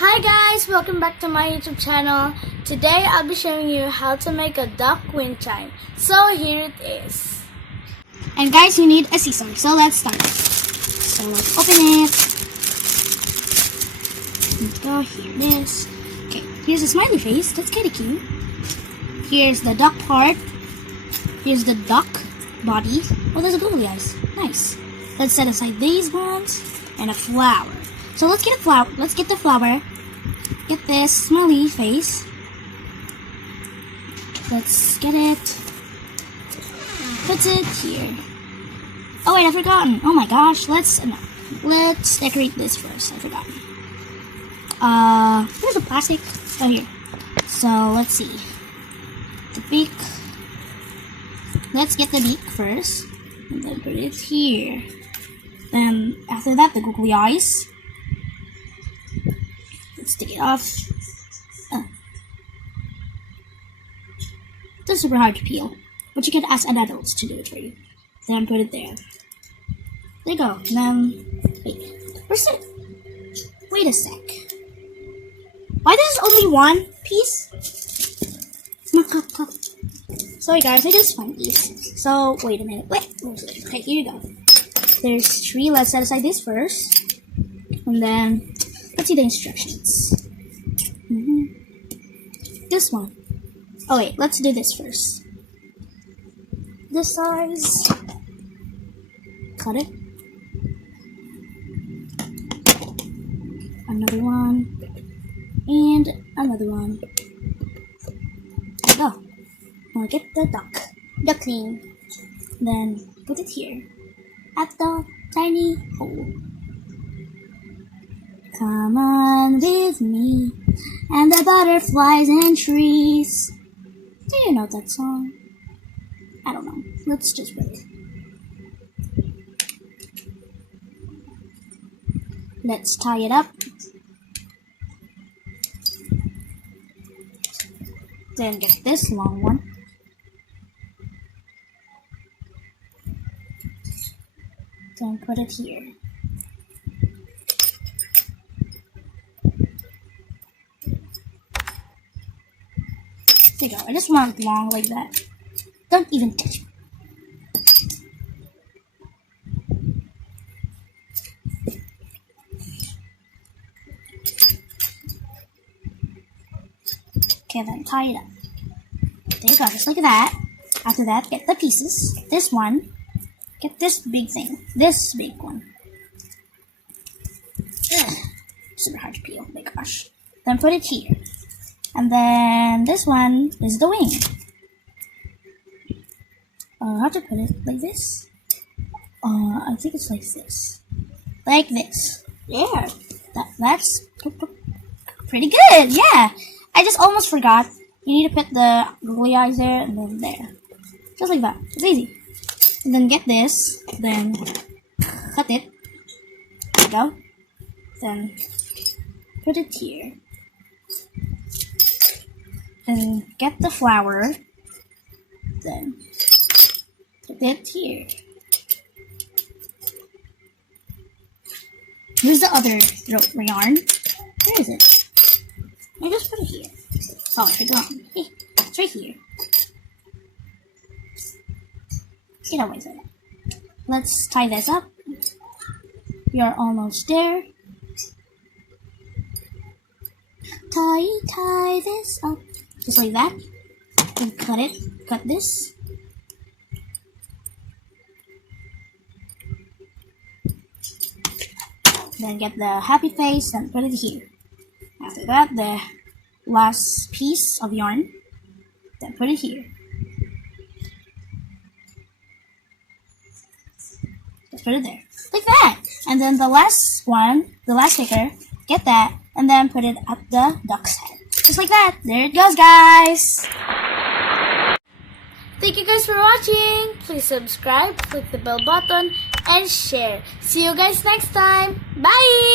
Hi guys, welcome back to my YouTube channel. Today I'll be showing you how to make a duck wind chime. So here it is. And guys, you need a scissor. So let's start. So let's open it. Let's go, here it is. Okay, here's a smiley face. That's kind of cute. Here's the duck part. Here's the duck body. Oh, there's a googly eyes. Nice. Let's set aside these ones and a flower. So let's get a flower. Let's get the flower. Get this smiley face. Let's get it. Put it here. Oh wait, I forgotten. Oh my gosh. Let's decorate this first. I forgot. Here's a plastic. Oh here. So let's see. The beak. Let's get the beak first, and then put it here. Then after that, the googly eyes. Let's take it off. It's super hard to peel, but you can ask an adult to do it for you. Then put it there. There you go. And then wait, where's it? Wait a sec. Why there's only one piece? Sorry guys, I just found these. So wait a minute. Wait, where's it? Okay, here you go. There's 3. Let's set aside this first, and then let's see the instructions. This one. Oh wait, let's do this first. This size. Cut it. Another one. And another one. There you go. Now get the duckling. Then put it here at the tiny hole. Come on with me, and the butterflies and trees. Do you know that song? I don't know. Let's just put it. Let's tie it up. Then get this long one. Then put it here. There you go. I just want it long like that. Don't even touch it. Okay, then tie it up. There you go, just like that. After that, get the pieces. This one. Get this big thing. This big one. Ugh. Super hard to peel. Oh my gosh. Then put it here. And then this one is the wing. How to put it? Like this? I think it's like this. Like this. Yeah. That's pretty good. Yeah. I just almost forgot. You need to put the googly eyes there and then there. Just like that. It's easy. And then get this. Then cut it. There you go. Then put it here. Then get the flower. Then put it here. Here's the other yarn. Where is it? I just put it here. Oh, I forgot. Hey, it's right here. Get away from it. Let's tie this up. We are almost there. Tie this up. Just like that. Then cut it. Cut this. Then get the happy face and put it here. After that, the last piece of yarn. Then put it here. Just put it there. Like that. And then the last one, the last sticker, get that. And then put it at the duck's head. Just like that. There it goes, guys. Thank you guys for watching. Please subscribe, click the bell button, and share. See you guys next time. Bye!